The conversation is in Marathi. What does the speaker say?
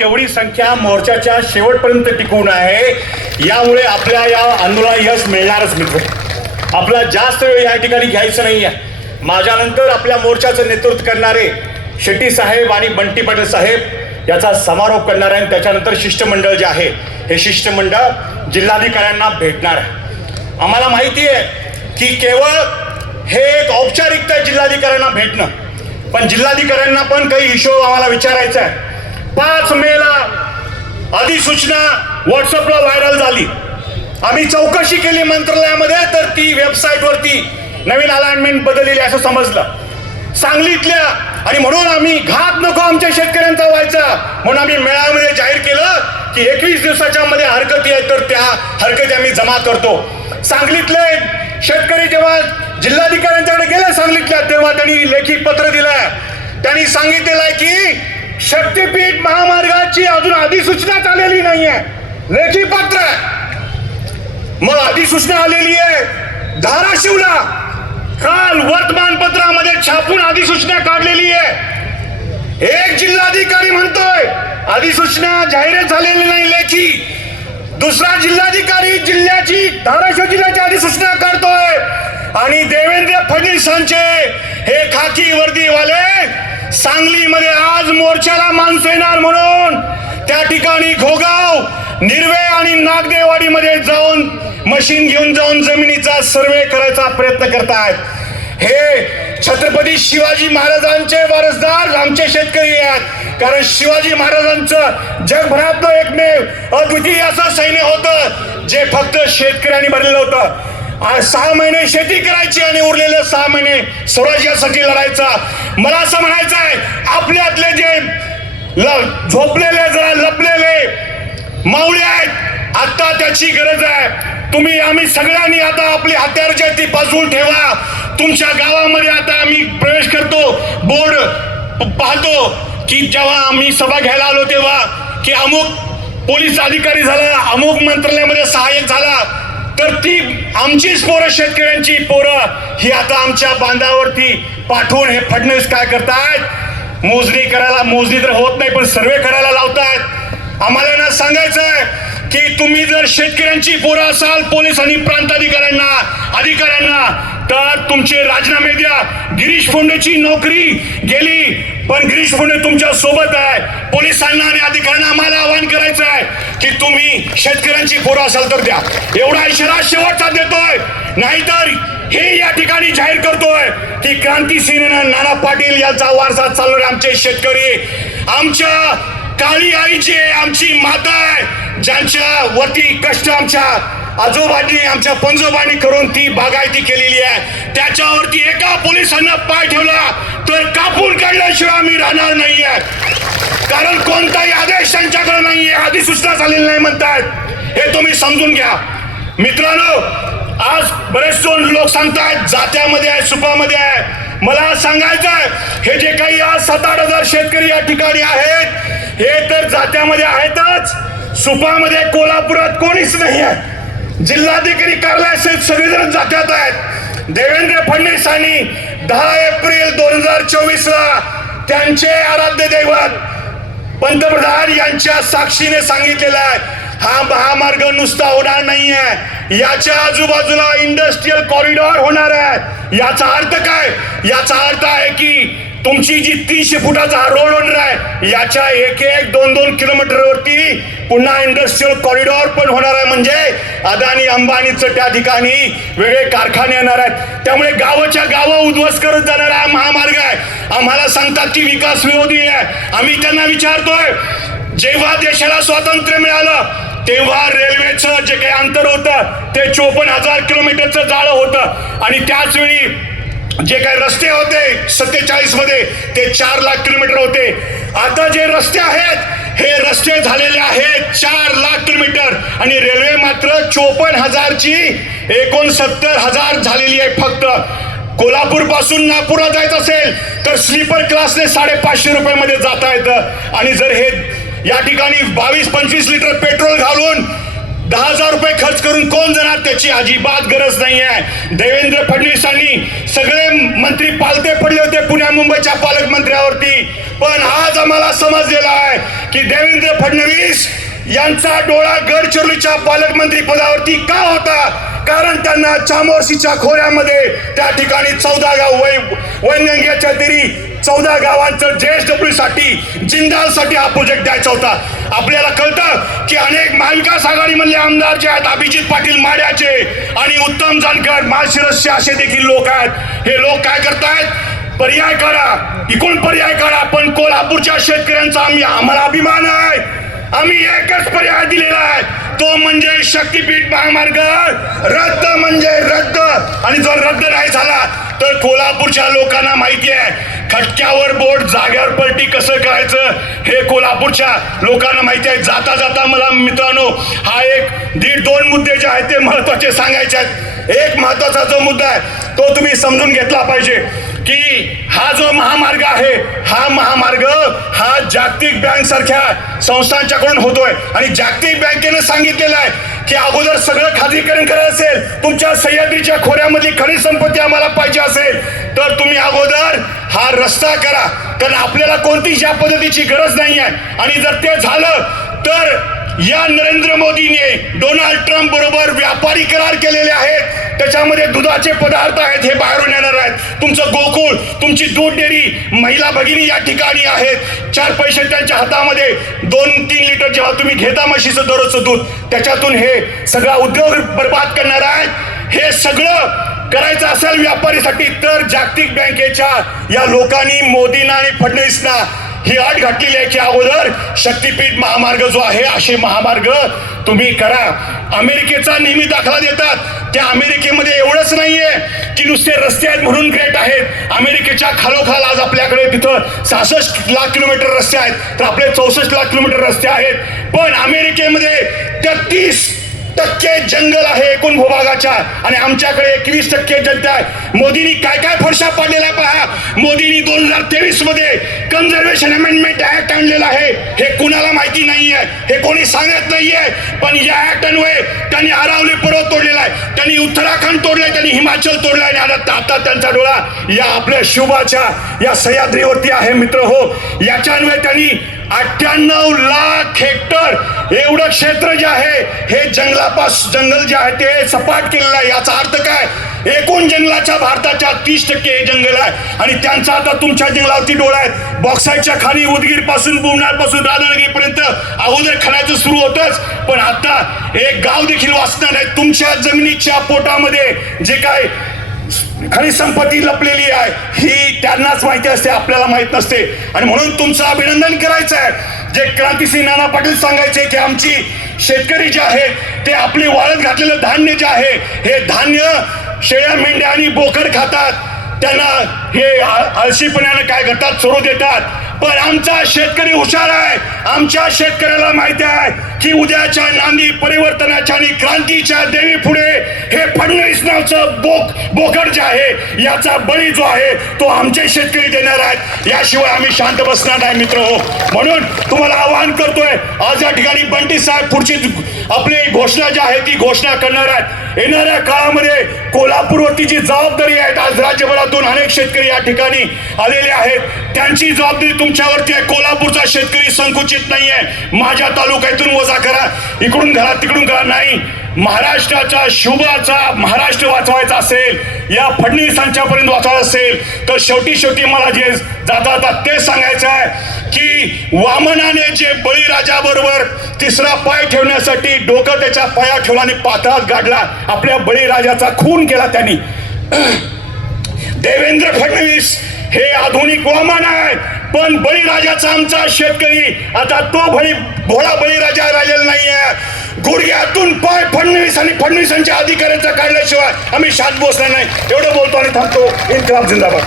केवढी संख्या मोर्चाच्या शेवटपर्यंत टिकून आहे यामुळे आपल्या या आंदोलनाला यश मिळणारच मित्र. आपला जास्त वेळ या ठिकाणी घ्यायचं नाही आहे. माझ्यानंतर आपल्या मोर्चाचं नेतृत्व करणारे शेट्टी साहेब आणि बंटी पाटील साहेब याचा समारोप करणार आहे. त्याच्यानंतर शिष्टमंडळ जे आहे हे शिष्टमंडळ जिल्हाधिकाऱ्यांना भेटणार आहे. आम्हाला माहिती आहे की केवळ हे एक औपचारिकता आहे जिल्हाधिकाऱ्यांना भेटणं, पण जिल्हाधिकाऱ्यांना पण काही हिशोब आम्हाला विचारायचा आहे. 5 मेला अधिसूचना व्हॉट्सअपला व्हायरल झाली. आम्ही चौकशी केली मंत्रालयामध्ये, तर ती वेबसाईट वरती नवीन अलाइनमेंट बदललेली असं समजलं सांगलीतल्या. आणि म्हणून आम्ही घात नको आमच्या शेतकऱ्यांचा व्हायचा म्हणून आम्ही मेळाव्यामध्ये जाहीर केलं की 21 दिवसाच्या मध्ये हरकती आहेत तर त्या हरकती आम्ही जमा करतो. सांगलीतले शेतकरी जेव्हा जिल्हाधिकाऱ्यांच्याकडे गेले सांगलीतल्या, तेव्हा त्यांनी लेखी पत्र दिलं. त्यांनी सांगितलेलं आहे की शक्तीपीठ महामार्गाची अजून अधिसूचना आलेली नाहीये, लेखी पत्र. मग अधिसूचना आलेली आहे धाराशिवला, काल वर्तमानपत्रामध्ये छापून अधिसूचना काढलेली आहे. एक जिल्हाधिकारी म्हणतोय अधिसूचना जाहीर झालेली नाही लेखी, दुसरा जिल्हाधिकारी जिल्ह्याची धाराशिव जिल्ह्याची अधिसूचना काढतोय. आणि देवेंद्र फडणवीसांचे हे खाकी वर्दीवाले सांगलीमध्ये आज मोर्चाला माणसं येणार म्हणून त्या ठिकाणी घोगाव, निर्वे आणि नागदेवाडीमध्ये जाऊन मशीन घेऊन जाऊन जमिनीचा सर्वे करायचा प्रयत्न करतायत. हे छत्रपती शिवाजी महाराजांचे वारसदार आमचे शेतकरी आहेत. कारण शिवाजी महाराजांचं जगभरातलं एकमेव अद्वितीय असं सैन्य होतं जे फक्त शेतकऱ्यांनी भरलेलं होतं. 6 महिने शेती करायची आणि उरलेले 6 महिने स्वराज्यासाठी लढायचा. मला असं म्हणायचं आहे, आपल्यातले जे झोपलेले जरा लपलेले मावळे आहेत, आता त्याची गरज आहे. आम्ही सगळ्यांनी आता आपली हत्यार जी ती बाजूला ठेवा. तुमच्या गावामध्ये आता आम्ही प्रवेश करतो, बोर्ड पाहतो की जेव्हा आम्ही सभा घ्यायला आलो तेव्हा की अमुक पोलीस अधिकारी झाला, अमुक मंत्रालयामध्ये सहाय्यक झाला, तर ती आमचीच पोरं, शेतकऱ्यांची पोरं ही आता आमच्या बांधावरती पाठवून हे फडणवीस काय करतायत, मोजणी तर होत नाही पण सर्वे करायला लावतायत. आम्हाला ना सांगायचंय की तुम्ही जर शेतकऱ्यांची पोरं असाल पोलीस आणि अधिकाऱ्यांना तर तुमचे राजीनामे द्या. गिरीश फोंडेची नोकरी गेली पण गिरीश फोंडे तुमच्या सोबत आहे. पोलिसांना आणि अधिकाऱ्यांना आम्हाला आवाहन करायचं आहे की तुम्ही शेतकऱ्यांची पोरं असाल तर द्या. एवढा इशारा शेवटचा देतोय. नाहीतर हे या ठिकाणी जाहीर करतोय की क्रांती सेनेनं नाना पाटील यांचा वारसा चालवणारे आमचे शेतकरी, आमच्या काळी आईची आमची माता आहे, ज्यांच्या वरती कष्ट आमच्या आजोबांनी आमच्या पंजोबांनी करून ती बागायती केलेली आहे, त्याच्यावरती एका पोलिसांना पाय ठेवला तर कापून काढल्याशिवाय आम्ही राहणार नाहीये. कारण कोणताही आदेश त्यांच्याकडे नाहीये, अधिसूचना झालेली नाही म्हणतात. हे तुम्ही समजून घ्या. मित्रांनो, आज बरेच लोक सांगतायत जात्यामध्ये आहे, सुपामध्ये आहे. मला सांगायचं आहे, हे जे काही आज 7-8 हजार शेतकरी या ठिकाणी आहेत हे तर जात्यामध्ये आहेतच, सुपामध्ये कोल्हापुरात कोणीच नाही आहे. जिल्हाधिकारी कार्यालयात सगळेजण जात्यात आहेत. देवेंद्र फडणवीसांनी 10 एप्रिल 2024 ला त्यांचे आराध्य दैवत पंतप्रधान यांच्या साक्षीने सांगितलेलं आहे, हा महामार्ग नुसता होणार नाहीये, याच्या आजूबाजूला इंडस्ट्रियल कॉरिडॉर होणार आहे. याचा अर्थ काय? याचा अर्थ आहे की तुमची जी 300 फुटाचा रोड होणार आहे याच्या 1-2 किलोमीटरवरती पुन्हा इंडस्ट्रियल कॉरिडॉर पण होणार आहे. म्हणजे अदानी अंबानीचं त्या ठिकाणी वेगळे कारखाने येणार आहेत. त्यामुळे गावाच्या गावं उद्ध्वस्त करत जाणारा हा महामार्ग आहे. आम्हाला सांगतात की विकास विरोधी आहे. आम्ही त्यांना विचारतोय, जेव्हा देशाला स्वातंत्र्य मिळालं तेव्हा रेल्वेचं जे काही अंतर होतं ते 54,000 किलोमीटरचं जाळं होतं आणि त्याच वेळी जे काही रस्ते होते 47 मध्ये ते 4 लाख किलोमीटर होते. आता जे रस्ते आहेत हे रस्ते झालेले आहेत 4 लाख किलोमीटर आणि रेल्वे मात्र 54,000ची 69,000 झालेली आहे. फक्त कोल्हापूर पासून नागपूरला जायचं असेल तर स्लीपर क्लासने 550 रुपयामध्ये जाता येतं. आणि जर हे या ठिकाणी 22-25 लिटर पेट्रोल घालून 10,000 रुपये खर्च करून कोण जाणार? त्याची अजिबात गरज नाही आहे. देवेंद्र फडणवीसांनी सगळे मंत्री पालते पडले होते पुण्या मुंबईच्या पालकमंत्र्यावरती, पण आज आम्हाला समजलेलं आहे की देवेंद्र फडणवीस यांचा डोळा गडचिरोलीच्या पालकमंत्री पदावरती का होता? कारण त्यांना चामोर्शीच्या खोऱ्यामध्ये त्या ठिकाणी 14 गाव वैनगंगेच्या तरी 14 गावांचं JSW साठी जिंदालसाठी हा प्रोजेक्ट द्यायचा होता. आपल्याला कळतं की अनेक महाविकास आघाडीमधले आमदार जे आहेत, अभिजित पाटील माड्याचे आणि उत्तम जानकर माळशिरसचे असे देखील लोक आहेत. हे लोक काय करतायत? पर्याय काढा, इकडून पर्याय काढा. पण कोल्हापूरच्या शेतकऱ्यांचा आम्हाला अभिमान आहे. आम्ही एकच पर्याय दिलेला आहे, तो म्हणजे शक्तीपीठ महामार्ग रद्द म्हणजे रद्द. आणि जर रद्द नाही झाला तर कोल्हापूरच्या लोकांना माहिती आहे खटक्यावर बोट जाग्यावर पलटी कसं करायचं हे कोल्हापूरच्या लोकांना माहिती आहे. जाता जाता मला मित्रांनो हा 1-2 मुद्दे जे आहेत ते महत्वाचे सांगायचे आहेत. एक महत्वाचा जो मुद्दा आहे तो तुम्ही समजून घेतला पाहिजे की हा जो महामार्ग आहे, हा महामार्ग हा जागतिक बँक सारख्या संस्थांच्याकडून होतोय. आणि जागतिक बँकेनं सांगितलेलं आहे की अगोदर सगळं खाजगीकरण करायचं असेल, तुमच्या सह्याद्रीच्या खोऱ्यामधली खनिज संपत्ती आम्हाला पाहिजे असेल तर तुम्ही अगोदर हा रस्ता करा, कारण आपल्याला कोणतीही या पद्धतीची गरज नाही आहे. आणि जर ते झालं तर या नरेंद्र मोदीने डोनाल्ड ट्रम्प बरोबर व्यापारी करार केलेले आहेत, त्याच्यामध्ये दुधाचे पदार्थ आहेत हे बाहेरून येणार आहेत. तुमचं गोकुळ, तुमची दूध डेअरी, महिला भगिनी या ठिकाणी आहेत. 4 पैसे त्यांच्या हातामध्ये, 2-3 लिटर जेव्हा तुम्ही घेता म्हशीचं दररोजचं दूध, त्याच्यातून हे सगळा उद्योग बर्बाद करणार आहेत. हे सगळं करायचं असेल व्यापारीसाठी तर जागतिक बँकेच्या या लोकांनी मोदींना आणि फडणवीसना ही अट घातलेली आहे की अगोदर शक्तीपीठ महामार्ग जो आहे असे महामार्ग तुम्ही करा. अमेरिकेचा नेहमी दाखला देतात. त्या अमेरिकेमध्ये एवढंच नाहीये की नुसते रस्ते आहेत म्हणून ग्रेट आहेत. अमेरिकेच्या खालोखाल आज आपल्याकडे तिथं 66 लाख किलोमीटर रस्ते आहेत, तर आपले 64 लाख किलोमीटर रस्ते आहेत. पण अमेरिकेमध्ये 33% जंगल आहे एकूण भूभागाच्या आणि आमच्याकडे 21% जनता आहे. मोदींनी काय काय फरशा पाडलेला पहा. मोदींनी 2023 मध्ये कन्झर्वेशन अमेंडमेंट ऍक्ट आणलेला आहे. हे कुणाला माहिती नाहीये, हे कोणी सांगत नाहीये. पण या ऍक्ट अन्वये त्यांनी अरावली पर्वत तोडलेला आहे, त्यांनी उत्तराखंड तोडलंय, त्यांनी हिमाचल तोडलंय आणि आता त्यांचा डोळा या आपल्या शिवबाच्या या सह्याद्रीवरती आहे. मित्र हो, याच्या अन्वये त्यांनी 98 लाख हेक्टर एवढं क्षेत्र जे आहे हे जंगल जे आहे ते सपाट केलेलं आहे. याचा अर्थ काय? एकूण जंगलाच्या भारताच्या 30% हे जंगल आहे आणि त्यांचा आता तुमच्या जंगलावरती डोळा आहे. बॉक्साईटच्या खाली उदगीर पासून बुमनाळ पासून राधानगरीपर्यंत अगोदर खणायचं सुरू होतच, पण आता एक गाव देखील वाचणार आहे. तुमच्या जमिनीच्या पोटामध्ये जे काय खनिज संपत्ती लपलेली आहे ही त्यांनाच माहिती असते, आपल्याला माहित नसते. आणि म्हणून तुमचं अभिनंदन करायचं आहे. जे क्रांतिसिंह नाना पाटील सांगायचे की आमची शेतकरी जे आहेत ते आपली वाळत घातलेलं धान्य जे आहे हे धान्य शेळ्या मेंढ्या आणि बोकड खातात, त्यांना हे आळशीपणानं काय करतात, चोरू देतात. पण आमचा शेतकरी हुशार आहे. आमच्या शेतकऱ्याला माहिती आहे की उद्याच्या नांदी परिवर्तनाच्या आणि क्रांतीच्या देवी पुढे हे फडणवीस नावचं बोकड जे आहे याचा बळी जो आहे तो आमचे शेतकरी देणार आहेत. याशिवाय आम्ही शांत बसणार नाही मित्र हो. म्हणून तुम्हाला आवाहन करतोय, आज या ठिकाणी बंटी साहेब पुढची आपली घोषणा जी आहे ती घोषणा करणार आहेत. येणाऱ्या काळामध्ये कोल्हापूरवरती जी जबाबदारी आहे, आज राज्यभरातून अनेक शेतकरी या ठिकाणी आलेले आहेत, त्यांची जबाबदारी तुमच्यावरती आहे. कोल्हापूरचा शेतकरी संकुचित नाहीये. माझ्या तालुक्यातून वजा करा, इकडून करा, तिकडून करा, नाही. महाराष्ट्राचा शुभाचा महाराष्ट्र वाचवायचा असेल, या फडणवीसांच्या पर्यंत वाचवायचं असेल तर शेवटी मला जे जाता ते सांगायचं आहे की वामनाने जे बळीराजाबरोबर 3रा पाय ठेवण्यासाठी डोकं त्याच्या पायात ठेवला आणि पाताळात गाडला, आपल्या बळीराजाचा खून केला त्यांनी. देवेंद्र फडणवीस हे आधुनिक वामन आहे, पण बळीराजाचा आमचा शेतकरी आता तो भोळा बळीराजा राहिलेला नाहीये. गुडघ्यातून पाय फडणवीस आणि फडणवीसांच्या अधिकाऱ्यांचा काढल्याशिवाय आम्ही शांत बसणार नाही. एवढं बोलतो आणि थांबतो. इन्कलाब जिंदाबाद.